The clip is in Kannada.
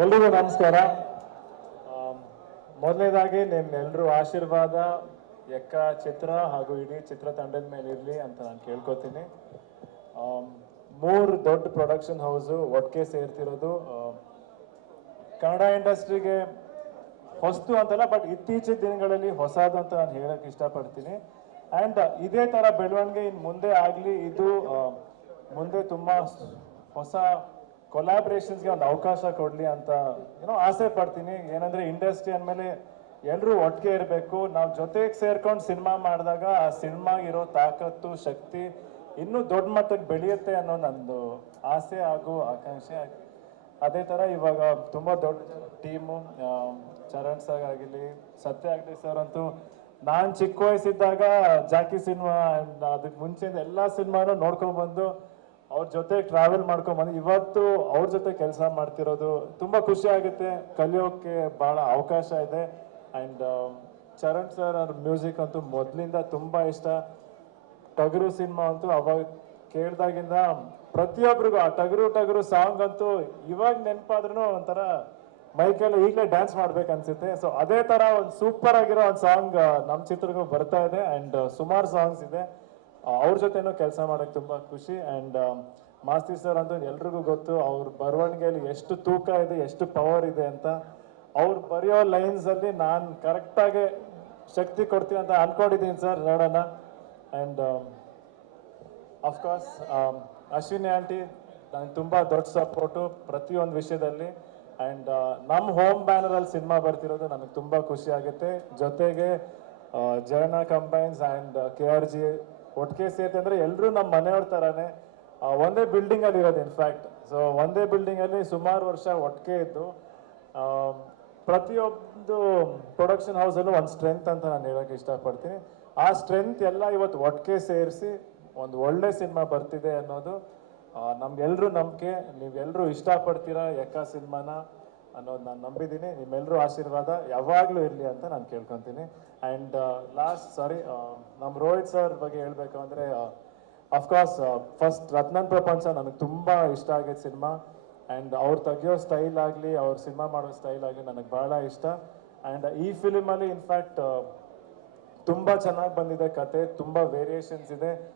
ಎಲ್ರಿಗೂ ನಮಸ್ಕಾರ. ಮೊದಲನೇದಾಗಿ ನಿಮ್ಮೆಲ್ಲರೂ ಆಶೀರ್ವಾದ ಎಕ್ಕ ಚಿತ್ರ ಹಾಗೂ ಇಡೀ ಚಿತ್ರತಂಡದ ಮೇಲೆ ಇರಲಿ ಅಂತ ನಾನು ಕೇಳ್ಕೊತೀನಿ. ಮೂರು ದೊಡ್ಡ ಪ್ರೊಡಕ್ಷನ್ ಹೌಸು ಒಟ್ಟಿಗೆ ಸೇರ್ತಿರೋದು ಕನ್ನಡ ಇಂಡಸ್ಟ್ರಿಗೆ ಹೊಸ್ತು ಅಂತಲ್ಲ, ಬಟ್ ಇತ್ತೀಚಿನ ದಿನಗಳಲ್ಲಿ ಹೊಸದು ಅಂತ ನಾನು ಹೇಳಕ್ ಇಷ್ಟಪಡ್ತೀನಿ. ಆ್ಯಂಡ್ ಇದೇ ಥರ ಬೆಳವಣಿಗೆ ಇನ್ನು ಮುಂದೆ ಆಗಲಿ. ಇದು ಮುಂದೆ ತುಂಬ ಹೊಸ ಕೊಲಾಬ್ರೇಷನ್ಸ್ಗೆ ಒಂದು ಅವಕಾಶ ಕೊಡಲಿ ಅಂತ ಆಸೆ ಪಡ್ತೀನಿ. ಏನಂದರೆ ಇಂಡಸ್ಟ್ರಿ ಅಂದಮೇಲೆ ಎಲ್ಲರೂ ಒಟ್ಟಿಗೆ ಇರಬೇಕು. ನಾವು ಜೊತೆಗೆ ಸೇರ್ಕೊಂಡು ಸಿನಿಮಾ ಮಾಡಿದಾಗ ಆ ಸಿನಿಮಾಗಿರೋ ತಾಕತ್ತು ಶಕ್ತಿ ಇನ್ನೂ ದೊಡ್ಡ ಮಟ್ಟಕ್ಕೆ ಬೆಳೆಯುತ್ತೆ ಅನ್ನೋ ನಂದು ಆಸೆ ಹಾಗೂ ಆಕಾಂಕ್ಷೆ. ಅದೇ ಥರ ಇವಾಗ ತುಂಬ ದೊಡ್ಡ ಟೀಮು, ಚರಣ್ ಸರ್ ಆಗಿರಲಿ, ಸತ್ಯ ಆಗಲಿ ಸರ್ ಅಂತೂ ನಾನು ಚಿಕ್ಕ ವಯಸ್ಸಿದ್ದಾಗ ಜಾಕಿ ಸಿನಿಮಾ ಅದಕ್ಕೆ ಮುಂಚೆಯಿಂದ ಎಲ್ಲ ಸಿನಿಮಾನು ನೋಡ್ಕೊಂಡ್ಬಂದು ಅವ್ರ ಜೊತೆ ಟ್ರಾವೆಲ್ ಮಾಡ್ಕೊಂಡ್ಬಂದು ಇವತ್ತು ಅವ್ರ ಜೊತೆ ಕೆಲಸ ಮಾಡ್ತಿರೋದು ತುಂಬ ಖುಷಿ ಆಗುತ್ತೆ. ಕಲಿಯೋಕ್ಕೆ ಭಾಳ ಅವಕಾಶ ಇದೆ. ಆ್ಯಂಡ್ ಚರಣ್ ಸರ್ ಅವ್ರ ಮ್ಯೂಸಿಕ್ ಅಂತೂ ಮೊದಲಿಂದ ತುಂಬ ಇಷ್ಟ. ಟಗರು ಸಿನಿಮಾ ಅಂತೂ ಅವಾಗ ಕೇಳ್ದಾಗಿಂದ ಪ್ರತಿಯೊಬ್ಬರಿಗೂ ಆ ಟಗರು ಸಾಂಗ್ ಅಂತೂ ಇವಾಗ ನೆನಪಾದ್ರೂ ಒಂಥರ ಮೈಕೆಲ್ಲ ಈಗಲೇ ಡ್ಯಾನ್ಸ್ ಮಾಡ್ಬೇಕು ಅನ್ಸುತ್ತೆ. ಸೊ ಅದೇ ಥರ ಒಂದು ಸೂಪರ್ ಆಗಿರೋ ಒಂದು ಸಾಂಗ್ ನಮ್ಮ ಚಿತ್ರಕ್ಕೂ ಬರ್ತಾ ಇದೆ. ಆ್ಯಂಡ್ ಸುಮಾರು ಸಾಂಗ್ಸ್ ಇದೆ. ಅವ್ರ ಜೊತೆನೂ ಕೆಲಸ ಮಾಡೋಕ್ಕೆ ತುಂಬ ಖುಷಿ. ಆ್ಯಂಡ್ ಮಾಸ್ತಿ ಸರ್ ಅಂತೂ ಎಲ್ರಿಗೂ ಗೊತ್ತು ಅವ್ರ ಬರವಣಿಗೆಯಲ್ಲಿ ಎಷ್ಟು ತೂಕ ಇದೆ, ಎಷ್ಟು ಪವರ್ ಇದೆ ಅಂತ. ಅವ್ರು ಬರೆಯೋ ಲೈನ್ಸಲ್ಲಿ ನಾನು ಕರೆಕ್ಟಾಗಿ ಶಕ್ತಿ ಕೊಡ್ತೀನಿ ಅಂತ ಅನ್ಕೊಂಡಿದ್ದೀನಿ ಸರ್, ನೋಡೋಣ. ಆ್ಯಂಡ್ ಅಫ್ಕೋರ್ಸ್ ಅಶ್ವಿನಿ ಆಂಟಿ ನನಗೆ ತುಂಬ ದೊಡ್ಡ ಸಪೋರ್ಟು ಪ್ರತಿಯೊಂದು ವಿಷಯದಲ್ಲಿ. ಆ್ಯಂಡ್ ನಮ್ಮ ಹೋಮ್ ಬ್ಯಾನರಲ್ಲಿ ಸಿನಿಮಾ ಬರ್ತಿರೋದು ನನಗೆ ತುಂಬ ಖುಷಿ ಆಗುತ್ತೆ. ಜೊತೆಗೆ ಜಯಣ್ಣ ಕಂಬೈನ್ಸ್ ಆ್ಯಂಡ್ KRG ಒಟ್ಟಿಗೆ ಸೇರ್ತಿ ಅಂದರೆ ಎಲ್ಲರೂ ನಮ್ಮ ಮನೆಯವ್ರ ಥರನೇ ಒಂದೇ ಬಿಲ್ಡಿಂಗಲ್ಲಿ ಇರೋದು. ಇನ್ಫ್ಯಾಕ್ಟ್ ಸೊ ಒಂದೇ ಬಿಲ್ಡಿಂಗಲ್ಲಿ ಸುಮಾರು ವರ್ಷ ಒಟ್ಟಿಗೆ ಇದ್ದು ಪ್ರತಿಯೊಂದು ಪ್ರೊಡಕ್ಷನ್ ಹೌಸಲ್ಲೂ ಒಂದು ಸ್ಟ್ರೆಂತ್ ಅಂತ ನಾನು ಹೇಳೋಕ್ಕೆ ಇಷ್ಟಪಡ್ತೀನಿ. ಆ ಸ್ಟ್ರೆಂತ್ ಎಲ್ಲ ಇವತ್ತು ಒಟ್ಟಿಗೆ ಸೇರಿಸಿ ಒಂದು ಒಳ್ಳೆ ಸಿನಿಮಾ ಬರ್ತಿದೆ ಅನ್ನೋದು ನಮ್ಗೆಲ್ಲರೂ ನಂಬಿಕೆ. ನೀವೆಲ್ಲರೂ ಇಷ್ಟಪಡ್ತೀರಾ ಎಕ್ಕ ಸಿನಿಮಾನ ಅನ್ನೋದು ನಾನು ನಂಬಿದ್ದೀನಿ. ನಿಮ್ಮೆಲ್ಲರೂ ಆಶೀರ್ವಾದ ಯಾವಾಗಲೂ ಇರಲಿ ಅಂತ ನಾನು ಕೇಳ್ಕೊತೀನಿ. ಆ್ಯಂಡ್ ನಮ್ಮ ರೋಹಿತ್ ಸರ್ ಬಗ್ಗೆ ಹೇಳಬೇಕು ಅಂದರೆ ಅಫ್ಕೋರ್ಸ್ ಫಸ್ಟ್ ರತ್ನನ್ ಪ್ರಪಂಚ ನನಗೆ ತುಂಬ ಇಷ್ಟ ಆಗಿದ್ದ ಸಿನಿಮಾ. ಆ್ಯಂಡ್ ಅವ್ರು ತೆಗಿಯೋ ಸ್ಟೈಲ್ ಆಗಲಿ, ಅವ್ರು ಸಿನಿಮಾ ಮಾಡೋ ಸ್ಟೈಲ್ ಆಗಲಿ ನನಗೆ ಭಾಳ ಇಷ್ಟ. ಆ್ಯಂಡ್ ಈ ಫಿಲಿಮಲ್ಲಿ ಇನ್ಫ್ಯಾಕ್ಟ್ ತುಂಬ ಚೆನ್ನಾಗಿ ಬಂದಿದೆ ಕತೆ, ತುಂಬ ವೇರಿಯೇಷನ್ಸ್ ಇದೆ.